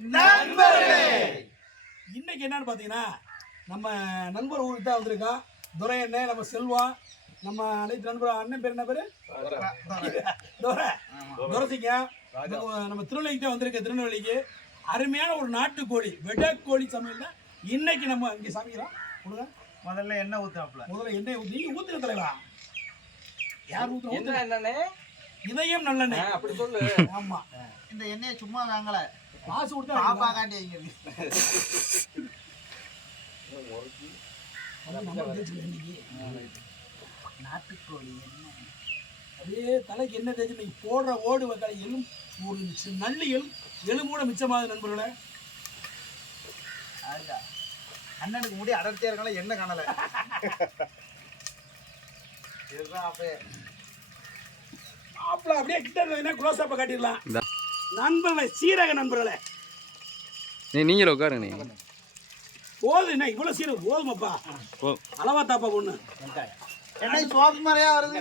நண்பர்களே இன்னைக்கு என்னன்னு பார்த்தீங்கன்னா நம்ம நண்பர் ஊருக்கு தான் வந்திருக்கா. துரை அண்ணன், நம்ம செல்வா, நம்ம அனைத்து நண்பர். அண்ணன் பேர் என்ன பேரு? துரசிங்க. நம்ம திருநெல்வேலிக்கு தான் வந்திருக்க. திருநெல்வேலிக்கு அருமையான ஒரு நாட்டுக்கோழி வெடக்கோழி சமையல் தான் இன்னைக்கு நம்ம இங்கே சமைக்கிறோம். கொடுங்க. முதல்ல எண்ணெய் ஊத்தாப்ல. முதல்ல எண்ணெய் ஊற்றி நீங்க ஊத்துங்க தலைவா. யார் ஊத்துறோம்? என்னண்ணே? இதயம் நல்லெண்ணெய் அப்படி சொல்லு. ஆமா, இந்த எண்ணெயை சும்மா வாங்கல, காசு கொடுத்தா பாப்பா காண்டி வைங்க. நாட்டுக்கோழி எண்ணெய் அப்படியே தலைக்கு என்ன தேய்ச்சி நீங்க போடுற ஓடு வைக்காத எலும் ஒரு நல்ல எலும்பூட மிச்சமாகுது நண்பர்களே. அதுதான் அண்ணனுக்கு முடி அடர்த்தியா இருக்கனால என்ன காணல. இதுதான் அப்பே மாப்பிள்ள அப்படியே கிட்ட இருந்தா க்ளோஸ் அப்ப காட்டிடலாம். நண்பர்களே, சீரக நண்பர்களே, நீங்களும் உட்காருங்க. நீ போதும் என்ன இவ்வளவு சீரகம் போதுமாப்பா? அளவா தாப்பா பொண்ணு. எண்ணெய் சோப்பு மாதிரியா வருது.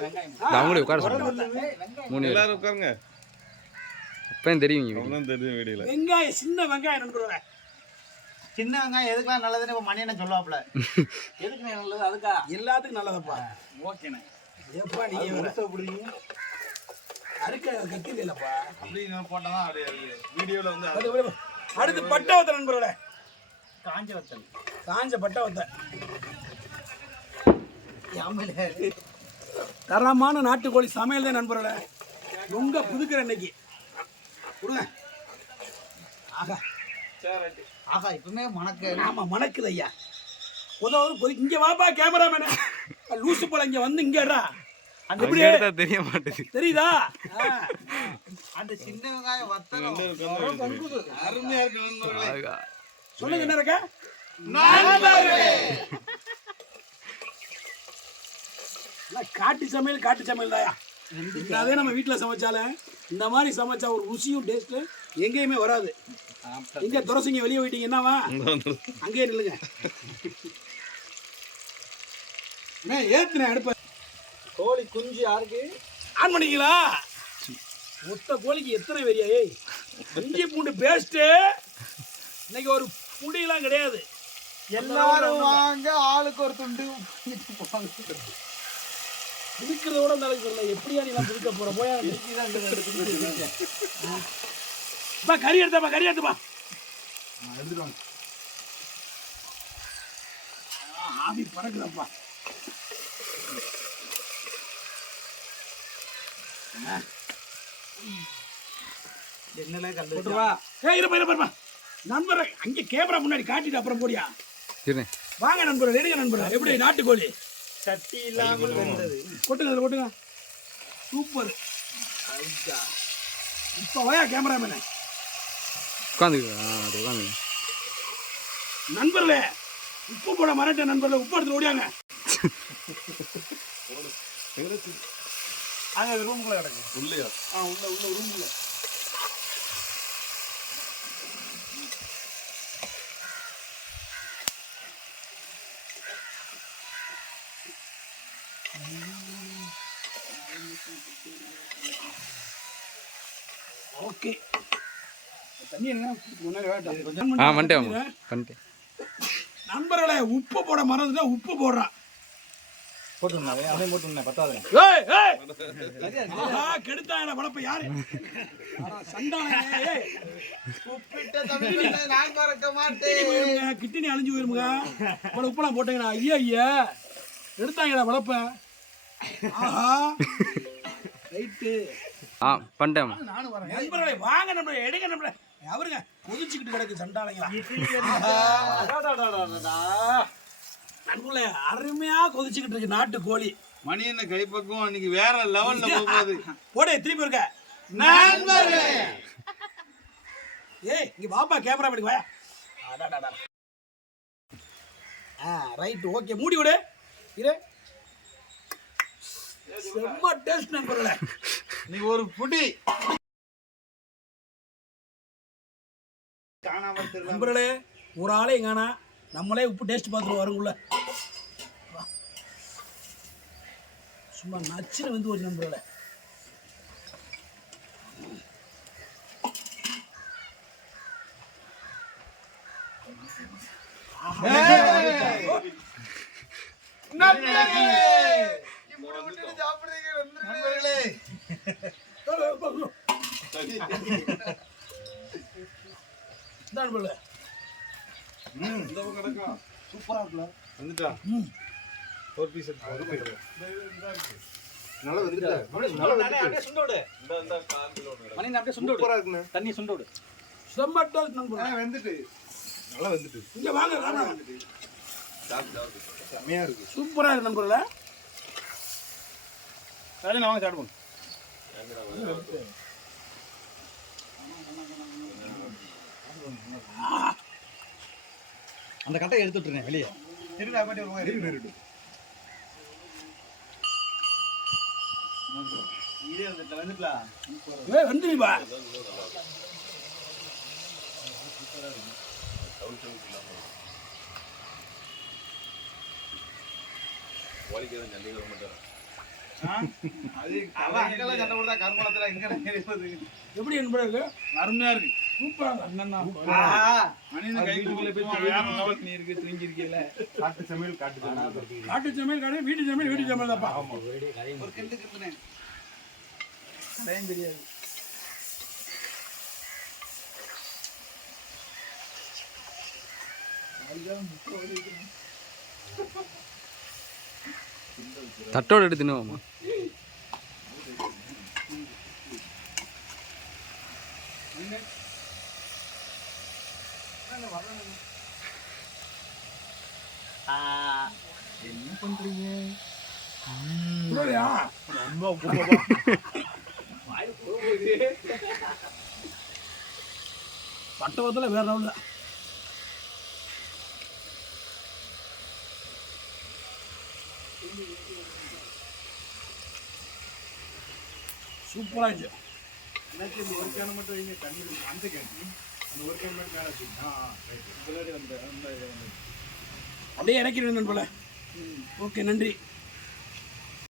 அவங்களே உட்கார சொல்லுங்க. மூணு எல்லாரும் உட்காருங்க. அப்பயும் தெரியும் தெரியும் வீடியோல. வெங்காயம், சின்ன வெங்காயம் நண்பர்களே. சின்ன வெங்காயம் எதுக்கெல்லாம் நல்லதுன்னு இப்ப மணி என்ன சொல்லுவாப்ல. எதுக்கு நல்லது? அதுக்கா எல்லாத்துக்கும் நல்லதப்பா. ஓகேண்ணே. ஏப்பா நீங்க வேற அறுக்க கத்தில இல்லப்பா. அப்படி நான் போட்டதான் வீடியோல வந்து அடுத்து பட்டை வத்த நண்பர்களே. காஞ்ச வத்தல், காஞ்ச பட்டை வத்த. யாமலே தரமான நாட்டுக்கோழி சமையல் தான் நண்பர்களே. ரொம்ப புதுக்கிற இன்னைக்கு கொடுங்க. ஆகா ஆகா, இப்பவுமே மணக்க. ஆமா, மணக்குது ஐயா. உதவு இங்க வாப்பா கேமராமேன. லூசு போல இங்க வந்து இங்கடா. அந்த எப்படி தெரிய மாட்டேது தெரியுதா? அந்த சின்ன வெங்காயம் வத்தல் அருமையா இருக்கு நண்பர்களே. சொல்லுங்க என்ன இருக்க நண்பர்களே. காட்டு சமையல் தாயா. அதே நம்ம வீட்டில் சமைச்சாலும் இந்த மாதிரி சமைச்சா ஒரு ருசியும் டேஸ்ட்டு எங்கேயுமே வராது. இங்கே துரசிங்க வெளியே போயிட்டீங்க என்னவா? அங்கேயே நில்லுங்க. ஏத்துனேன் அடுப்ப. கோழி குஞ்சு யாருக்கு ஆன் பண்ணிங்களா? மொத்த கோழிக்கு எத்தனை வெறியா? ஏய், இஞ்சி பூண்டு பேஸ்ட்டு இன்னைக்கு ஒரு புடியெல்லாம் கிடையாது. எல்லாரும் வாங்க, ஆளுக்கு ஒரு துண்டு புதுக்கிறதோட நாளைக்கு சொல்லல. எப்படியா நீ புதுக்க போற? போயா கறி எடுத்தப்பா எடுத்துருவாங்க. ஆவி பறக்குதப்பா. என்னெல்லாம் கண்டு இருப்பா நண்பரை அங்கே கேமரா முன்னாடி காட்டிட்டு அப்புறம் போடியா. வாங்க நண்பர், ரெடிங்க நண்பர். எப்படி நாட்டுக்கோழி சட்டி இல்லாமல் வெந்தது. கொட்டுங்க. சூப்பர். இப்போ வாயா கேமராமேன. உட்காந்து நண்பர்களே, உப்பு போட மறட்ட நண்பர்களே, உப்பு எடுத்து ஓடியாங்க. அங்க ரூம்குள்ள கிடக்கு. உள்ளையா? உள்ள ரூம்ல. ஓகே, தண்ணி நண்பர்களே, உப்பு போட மறந்துட்டா உப்பு போடுறான். கெடுத்தாங்க வளப்ப யாரு? கிட்டினி அழிஞ்சு போயிருமுங்க. உப்பெல்லாம் போட்டீங்கன்னா ஐயா எடுத்தாங்கடா வளப்ப. ரைட்டு பண்ணிட்டேன். நானும் வரேன் நண்பர்களே. வாங்க நண்பர்களே, எடுங்க நண்பர்களே. அவருங்க கொதிச்சுக்கிட்டு கிடக்கு சண்டாளைங்களா. நண்பர்களே, அருமையா கொதிச்சுக்கிட்டு இருக்கு நாட்டுக்கோழி. மணி என்ன கைப்பக்கம் அன்னைக்கு வேற லெவல்ல போகுது. போடே திரும்பி இருக்க நண்பர்களே. ஏய், இங்க பாப்பா கேமரா பண்ணி வாயா. ரைட், ஓகே, மூடி விடு. இரு. செம்ம டேஸ்ட் நண்பர்களே. நீ ஒரு புடி நண்பர்களே, ஒரு ஆளையும் காணா. நம்மளே உப்பு டேஸ்ட் பார்த்துட்டு வரும்ல. சும்மா நச்சுன்னு வந்து ஒரு நண்பர்களே. நண்பர்களே இதான் போல. சூப்பரா இருக்குல்ல வந்துட்டா ஒரு பீஸ் நல்லா வந்துட்டா அப்படியே சுண்ட விடு மணி அப்படியே சுண்ட விடு சூப்பரா இருக்குண்ணே தண்ணி சுண்ட விடு செம்ம taste நண்பர்களே. வந்துட்டு நல்லா வந்துட்டு இங்க வாங்க வாங்க. செம்மையா இருக்கு சூப்பரா இருக்கு நண்பர்களே. சரி நான் வாங்க சாப்பிடுவோம் அந்த கட்டை எடுத்து விட்டுறேன் வெளியே இருடா பாட்டி ஒரு இரு இதே வந்துட்டலாம் வந்துடுவா. எப்படி நண்பர்களே? அருமையா இருக்கு சூப்பரா இருக்கு. மனிதன் கைக்குள்ள போய் வேற லெவல் நீ இருக்கு தூங்கி இருக்கீல காட்டு சமையல் காட்டு சமையல் கடை வீட்டு சமையல் வீட்டு சமையல் தான்ப்பா. ஒரு கிண்டு கிண்டுனேன் தெரியாது தட்டோடு எடுத்து தின்னுவோமா? என்ன பண்றீங்க புரியலையா? பட்டவத்தில் வேற லெவலில் சூப்பராக இருந்துச்சு. ஒரு கேன் மட்டும் வைங்க தண்ணி அந்த கேன் அந்த ஒரு கேன் மேலே வச்சுக்கோங்க முன்னாடி அந்த அப்படியே இறக்கிடுவேன் போல. ஓகே, நன்றி.